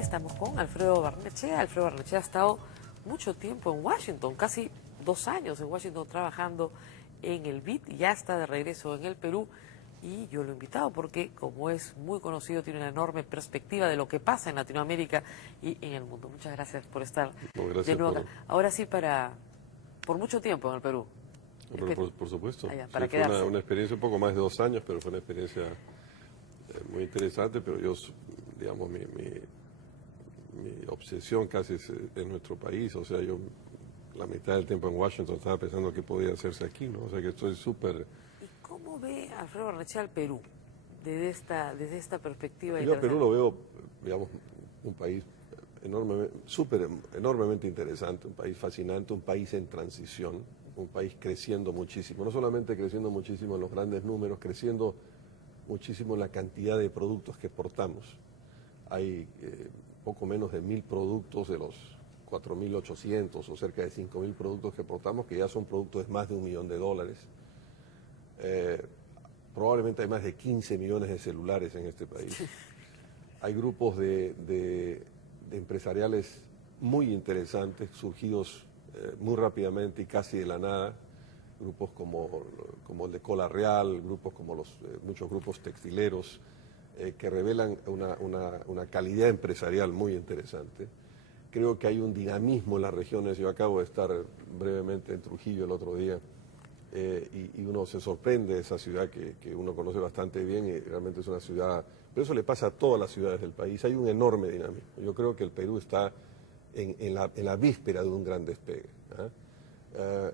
estamos con Alfredo Barnechea. Alfredo Barnechea ha estado mucho tiempo en Washington, casi 2 años en Washington trabajando en el BID, y ya está de regreso en el Perú. Y yo lo he invitado porque, como es muy conocido, tiene una enorme perspectiva de lo que pasa en Latinoamérica y en el mundo. Muchas gracias por estar de nuevo acá. Ahora sí, por mucho tiempo en el Perú. Por supuesto. Para sí, fue una experiencia un poco más de 2 años, pero fue una experiencia muy interesante. Pero yo, digamos, mi obsesión casi es nuestro país. O sea, yo la mitad del tiempo en Washington estaba pensando qué podía hacerse aquí, ¿no? O sea, que estoy súper... ¿Y cómo ve Alfredo Barnechea al Perú desde esta perspectiva? Yo a Perú lo veo, digamos, un país enormemente interesante, un país fascinante, un país en transición, un país creciendo muchísimo, no solamente creciendo muchísimo en los grandes números, creciendo muchísimo en la cantidad de productos que exportamos. Hay poco menos de 1.000 productos de los 4.800 o cerca de 5.000 productos que exportamos, que ya son productos de más de $1 millón. Probablemente hay más de 15 millones de celulares en este país. Hay grupos de empresariales muy interesantes, surgidos muy rápidamente y casi de la nada, grupos como el de Cola Real, grupos como muchos grupos textileros, que revelan una calidad empresarial muy interesante. Creo que hay un dinamismo en las regiones. Yo acabo de estar brevemente en Trujillo el otro día, y uno se sorprende de esa ciudad que uno conoce bastante bien, y realmente es una ciudad, pero eso le pasa a todas las ciudades del país. Hay un enorme dinamismo. Yo creo que el Perú está en la víspera de un gran despegue.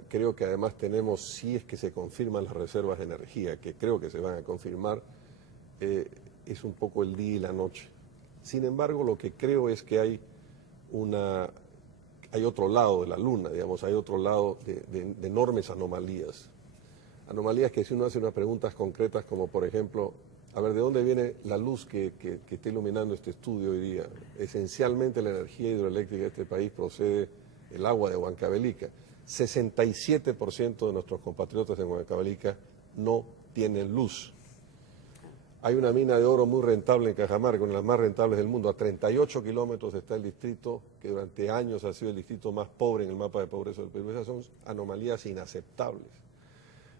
Creo que además tenemos, si es que se confirman las reservas de energía, que creo que se van a confirmar, es un poco el día y la noche. Sin embargo, lo que creo es que hay otro lado de la luna, digamos, hay otro lado de enormes anomalías. Anomalías que si uno hace unas preguntas concretas, como por ejemplo, a ver, ¿de dónde viene la luz que está iluminando este estudio hoy día? Esencialmente la energía hidroeléctrica de este país procede del agua de Huancavelica. 67% de nuestros compatriotas en Huancavelica no tienen luz. Hay una mina de oro muy rentable en Cajamarca, una de las más rentables del mundo. A 38 kilómetros está el distrito que durante años ha sido el distrito más pobre en el mapa de pobreza del Perú. Esas son anomalías inaceptables.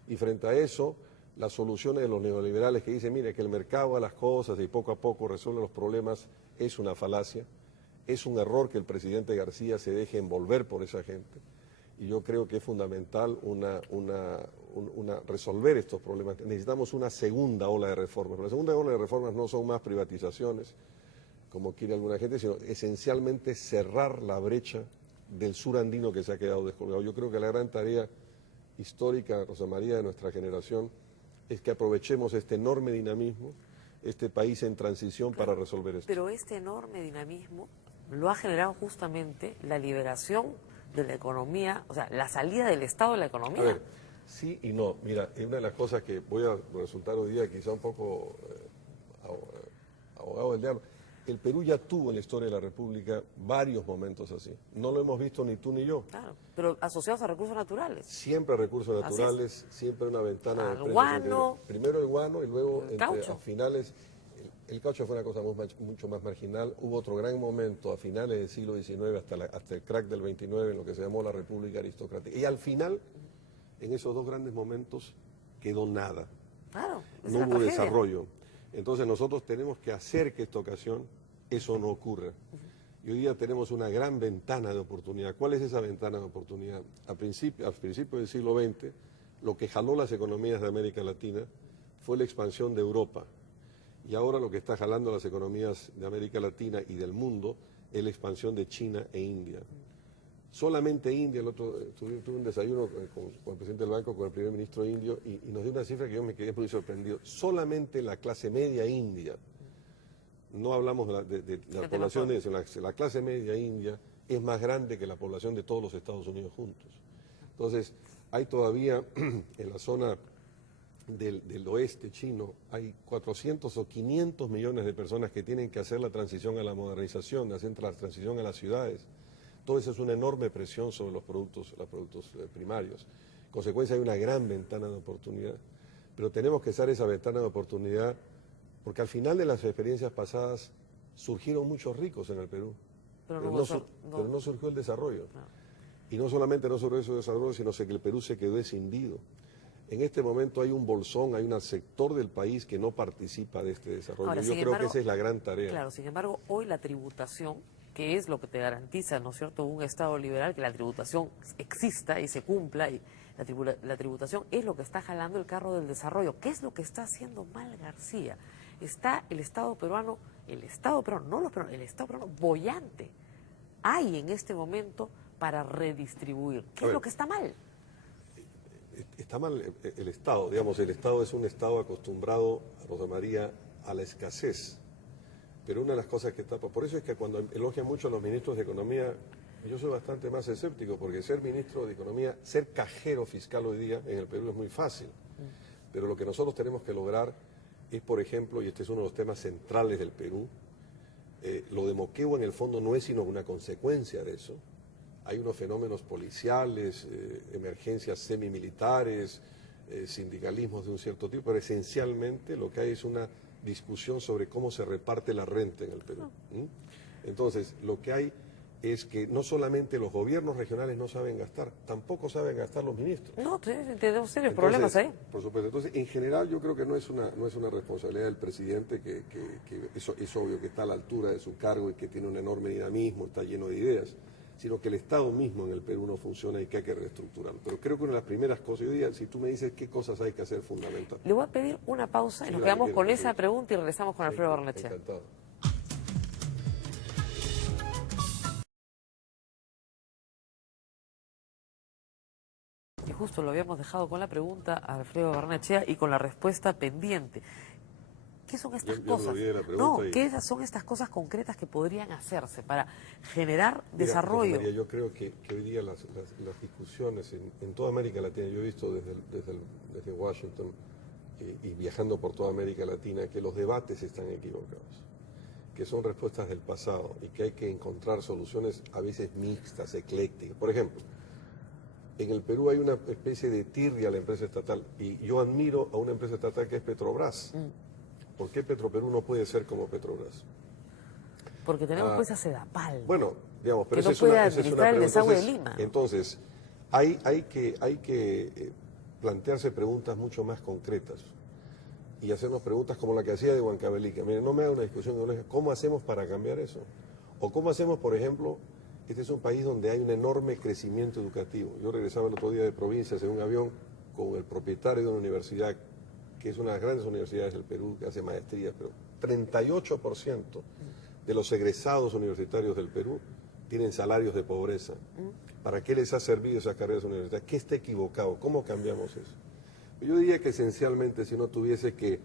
Y frente a eso, las soluciones de los neoliberales que dicen, mire, que el mercado a las cosas y poco a poco resuelve los problemas, es una falacia. Es un error que el presidente García se deje envolver por esa gente. Y yo creo que es fundamental resolver estos problemas. Necesitamos una segunda ola de reformas. La segunda ola de reformas no son más privatizaciones, como quiere alguna gente, sino esencialmente cerrar la brecha del sur andino que se ha quedado descolgado. Yo creo que la gran tarea histórica, Rosa María, de nuestra generación, es que aprovechemos este enorme dinamismo, este país en transición, para resolver esto. Pero este enorme dinamismo lo ha generado justamente la liberación de la economía, o sea, la salida del Estado de la economía. A ver, sí y no. Mira, es una de las cosas que voy a resultar hoy día quizá un poco abogado del diablo. El Perú ya tuvo en la historia de la República varios momentos así. No lo hemos visto ni tú ni yo. Claro, pero asociados a recursos naturales. Siempre recursos naturales, siempre una ventana de guano. Primero el guano y luego caucho. A finales. El caucho fue una cosa mucho más marginal. Hubo otro gran momento a finales del siglo XIX hasta el crack del 29, en lo que se llamó la República Aristocrática. Y al final, en esos 2 grandes momentos, quedó nada. Claro, no hubo desarrollo. Entonces nosotros tenemos que hacer que esta ocasión eso no ocurra. Y hoy día tenemos una gran ventana de oportunidad. ¿Cuál es esa ventana de oportunidad? Al principio del siglo XX, lo que jaló las economías de América Latina fue la expansión de Europa. Y ahora lo que está jalando las economías de América Latina y del mundo es la expansión de China e India. Solamente India, tuve un desayuno con el presidente del banco, con el primer ministro indio, y nos dio una cifra que yo me quedé muy sorprendido. Solamente la clase media india, no hablamos de la población, la clase media india es más grande que la población de todos los Estados Unidos juntos. Entonces, hay todavía en la zona del oeste chino, hay 400 o 500 millones de personas que tienen que hacer la transición a la modernización, hacer la transición a las ciudades. Todo eso es una enorme presión sobre los productos primarios. En consecuencia, hay una gran ventana de oportunidad, pero tenemos que usar esa ventana de oportunidad, porque al final de las experiencias pasadas surgieron muchos ricos en el Perú, Pero pero no, no, eso- pero no surgió el desarrollo. no. Y no solamente no surgió ese desarrollo, sino que el Perú se quedó escindido. En este momento hay un bolsón, hay un sector del país que no participa de este desarrollo. Ahora, Yo sin creo que embargo, esa es la gran tarea. Claro, sin embargo, hoy la tributación, que es lo que te garantiza, ¿no es cierto?, un Estado liberal, que la tributación exista y se cumpla, y la tributación es lo que está jalando el carro del desarrollo. ¿Qué es lo que está haciendo mal García? Está el Estado peruano, no los peruanos, el Estado peruano boyante. Hay en este momento para redistribuir. ¿Qué es lo que está mal? Está mal el Estado, digamos, el Estado es un Estado acostumbrado, Rosa María, a la escasez. Pero una de las cosas que tapa, por eso es que cuando elogian mucho a los ministros de Economía, yo soy bastante más escéptico, porque ser ministro de Economía, ser cajero fiscal hoy día en el Perú es muy fácil. Pero lo que nosotros tenemos que lograr es, por ejemplo, y este es uno de los temas centrales del Perú, lo de Moquegua en el fondo no es sino una consecuencia de eso. Hay unos fenómenos policiales, emergencias semimilitares, sindicalismos de un cierto tipo, pero esencialmente lo que hay es una discusión sobre cómo se reparte la renta en el Perú. Entonces, lo que hay es que no solamente los gobiernos regionales no saben gastar, tampoco saben gastar los ministros. No, tenemos serios Entonces, problemas ahí. Por supuesto. Entonces, en general, yo creo que no es una responsabilidad del presidente, que eso es obvio que está a la altura de su cargo y que tiene un enorme dinamismo, está lleno de ideas, sino que el Estado mismo en el Perú no funciona y que hay que reestructurarlo. Pero creo que una de las primeras cosas, yo diría, si tú me dices qué cosas hay que hacer fundamental. Le voy a pedir una pausa y Sí, nos la quedamos que con quieras, esa sí. pregunta y regresamos con Alfredo Barnechea. Encantado. Y justo lo habíamos dejado con la pregunta a Alfredo Barnechea y con la respuesta pendiente. ¿Qué son estas Ya me cosas? olvidé de la pregunta No, y- ¿qué son estas cosas concretas que podrían hacerse para generar Mira, desarrollo? Rosa María, yo creo que hoy día las discusiones en toda América Latina, yo he visto desde Washington y viajando por toda América Latina, que los debates están equivocados, que son respuestas del pasado y que hay que encontrar soluciones a veces mixtas, eclécticas. Por ejemplo, en el Perú hay una especie de tirria a la empresa estatal y yo admiro a una empresa estatal que es Petrobras. ¿Por qué Petroperú no puede ser como Petrobras? Porque tenemos pues a Sedapal. Bueno, digamos, pero Que no esa es puede esa es administrar el pregunta. desagüe de Lima. Entonces, hay que plantearse preguntas mucho más concretas y hacernos preguntas como la que hacía de Huancavelica. Miren, no me haga una discusión, ¿cómo hacemos para cambiar eso? O cómo hacemos, por ejemplo, este es un país donde hay un enorme crecimiento educativo. Yo regresaba el otro día de provincias en un avión con el propietario de una universidad que es una de las grandes universidades del Perú, que hace maestrías, pero 38% de los egresados universitarios del Perú tienen salarios de pobreza. ¿Para qué les ha servido esas carreras universitarias? ¿Qué está equivocado? ¿Cómo cambiamos eso? Yo diría que esencialmente si no tuviese que,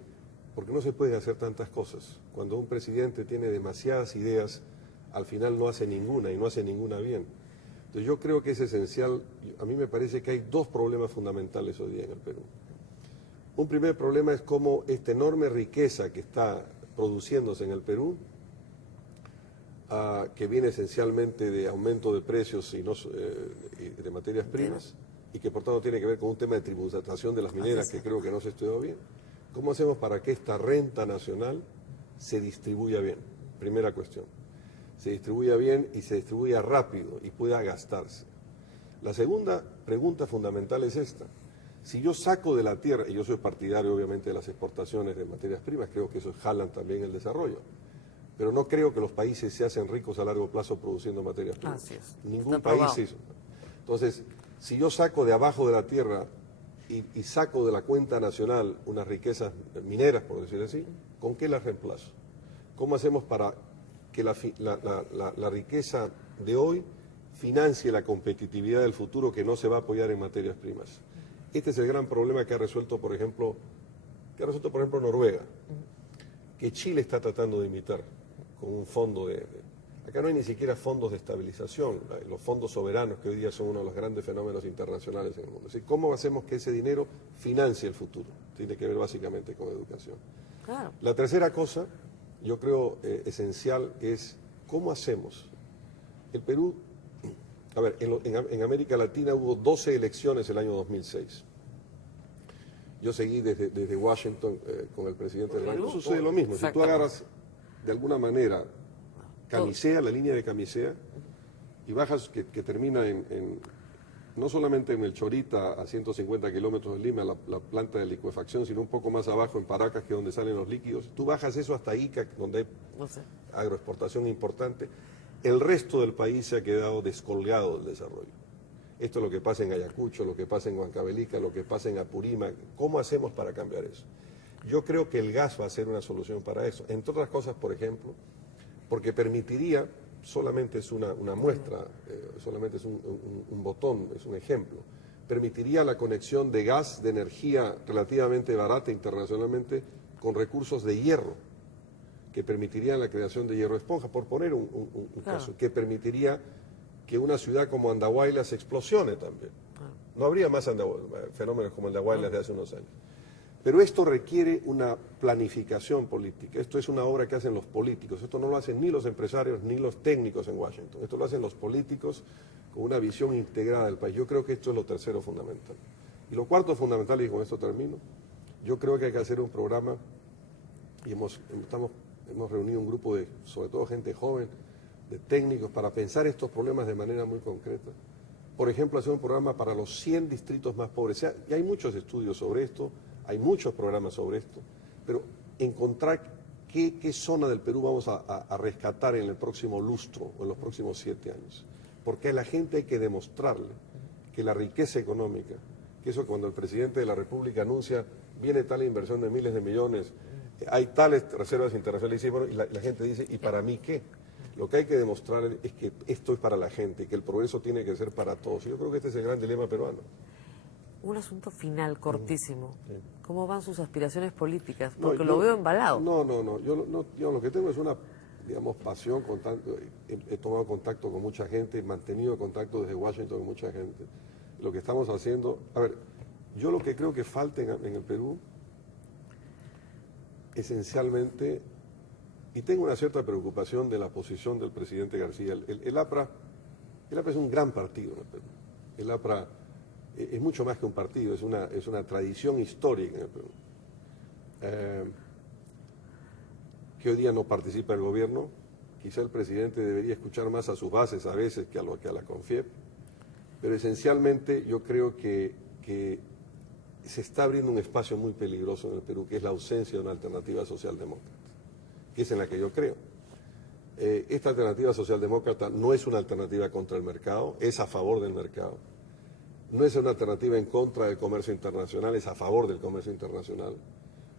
porque no se pueden hacer tantas cosas, cuando un presidente tiene demasiadas ideas, al final no hace ninguna y no hace ninguna bien. Entonces yo creo que es esencial, a mí me parece que hay dos problemas fundamentales hoy día en el Perú. Un primer problema es cómo esta enorme riqueza que está produciéndose en el Perú, que viene esencialmente de aumento de precios y de materias primas, y que por tanto tiene que ver con un tema de tributación de las mineras que creo que no se estudió bien. ¿Cómo hacemos para que esta renta nacional se distribuya bien? Primera cuestión. Se distribuya bien y se distribuya rápido y pueda gastarse. La segunda pregunta fundamental es esta. Si yo saco de la tierra, y yo soy partidario obviamente de las exportaciones de materias primas, creo que eso jalan también el desarrollo, pero no creo que los países se hacen ricos a largo plazo produciendo materias primas. Así es. Ningún Está país probado. se hizo. Entonces, si yo saco de abajo de la tierra y saco de la cuenta nacional unas riquezas mineras, por decir así, ¿con qué las reemplazo? ¿Cómo hacemos para que la riqueza de hoy financie la competitividad del futuro que no se va a apoyar en materias primas? Este es el gran problema que ha resuelto, por ejemplo, Noruega, que Chile está tratando de imitar con un fondo acá no hay ni siquiera fondos de estabilización, los fondos soberanos que hoy día son uno de los grandes fenómenos internacionales en el mundo. Es decir, ¿cómo hacemos que ese dinero financie el futuro? Tiene que ver básicamente con educación. Claro. La tercera cosa, yo creo esencial, es cómo hacemos. El Perú, a ver, en América Latina hubo 12 elecciones el año 2006. Yo seguí desde Washington con el presidente del banco. Sucede lo mismo. Si tú Exactamente. agarras de alguna manera Camisea, la línea de Camisea, y bajas que termina no solamente en el Chorita, a 150 kilómetros de Lima, la planta de licuefacción, sino un poco más abajo en Paracas, que es donde salen los líquidos. Tú bajas eso hasta Ica, donde hay agroexportación importante. El resto del país se ha quedado descolgado del desarrollo. Esto es lo que pasa en Ayacucho, lo que pasa en Huancavelica, lo que pasa en Apurímac. ¿Cómo hacemos para cambiar eso? Yo creo que el gas va a ser una solución para eso. Entre otras cosas, por ejemplo, porque permitiría, solamente es una muestra, solamente es un botón, es un ejemplo, permitiría la conexión de gas, de energía relativamente barata internacionalmente, con recursos de hierro, que permitirían la creación de hierro esponja, por poner un caso, que permitiría que una ciudad como Andahuaylas se explosione también. No habría más fenómenos como Andahuaylas de hace unos años. Pero esto requiere una planificación política. Esto es una obra que hacen los políticos. Esto no lo hacen ni los empresarios ni los técnicos en Washington. Esto lo hacen los políticos con una visión integrada del país. Yo creo que esto es lo tercero fundamental. Y lo cuarto fundamental, y con esto termino, yo creo que hay que hacer un programa, y hemos reunido un grupo de, sobre todo gente joven, de técnicos, para pensar estos problemas de manera muy concreta. Por ejemplo, hacer un programa para los 100 distritos más pobres. Y hay muchos estudios sobre esto. Hay muchos programas sobre esto, pero encontrar qué zona del Perú vamos a rescatar en el próximo lustro o en los próximos 7 años. Porque a la gente hay que demostrarle que la riqueza económica, que eso cuando el presidente de la República anuncia, viene tal inversión de miles de millones, hay tales reservas internacionales, y la gente dice, ¿y para mí qué? Lo que hay que demostrar es que esto es para la gente, que el progreso tiene que ser para todos. Yo creo que este es el gran dilema peruano. Un asunto final, cortísimo. Sí. ¿Cómo van sus aspiraciones políticas? Porque lo veo embalado. No. Yo lo que tengo es una, pasión. He tomado contacto con mucha gente, he mantenido contacto desde Washington con mucha gente. Lo que estamos haciendo... A ver, yo lo que creo que falta en el Perú, esencialmente, y tengo una cierta preocupación de la posición del presidente García. El APRA es un gran partido en el Perú. El APRA... es mucho más que un partido, es una tradición histórica en el Perú. Que hoy día no participa el gobierno, quizá el presidente debería escuchar más a sus bases a veces que a la CONFIEP, pero esencialmente yo creo que se está abriendo un espacio muy peligroso en el Perú, que es la ausencia de una alternativa socialdemócrata, que es en la que yo creo. Esta alternativa socialdemócrata no es una alternativa contra el mercado, es a favor del mercado. No es una alternativa en contra del comercio internacional, es a favor del comercio internacional,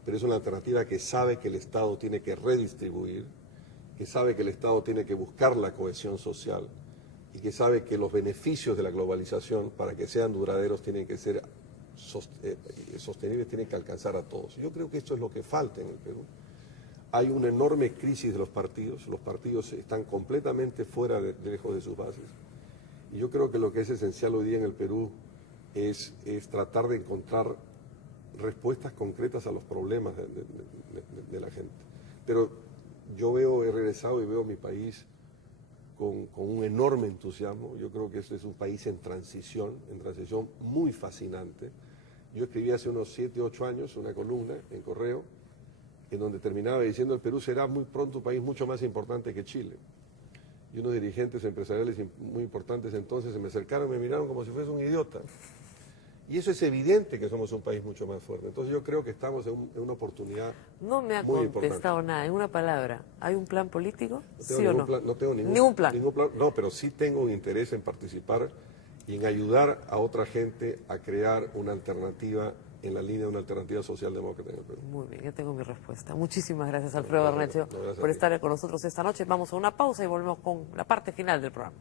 pero es una alternativa que sabe que el Estado tiene que redistribuir, que sabe que el Estado tiene que buscar la cohesión social y que sabe que los beneficios de la globalización, para que sean duraderos, tienen que ser sostenibles, tienen que alcanzar a todos. Yo creo que esto es lo que falta en el Perú. Hay una enorme crisis de los partidos están completamente fuera lejos de sus bases. Y yo creo que lo que es esencial hoy día en el Perú es tratar de encontrar respuestas concretas a los problemas de la gente. Pero yo he regresado y veo mi país con un enorme entusiasmo. Yo creo que este es un país en transición muy fascinante. Yo escribí hace unos 7, 8 años una columna en Correo, en donde terminaba diciendo: el Perú será muy pronto un país mucho más importante que Chile. Y unos dirigentes empresariales muy importantes entonces se me acercaron y me miraron como si fuese un idiota. Y eso es evidente, que somos un país mucho más fuerte. Entonces yo creo que estamos en una oportunidad No me ha muy contestado importante. nada. En una palabra, ¿hay un plan político? ¿Sí o no? No tengo Ningún plan. No, pero sí tengo un interés en participar y en ayudar a otra gente a crear una alternativa en la línea de una alternativa socialdemócrata en el Perú. Muy bien, ya tengo mi respuesta. Muchísimas gracias, Alfredo Barnechea, gracias por a ti. estar con nosotros esta noche. Vamos a una pausa y volvemos con la parte final del programa.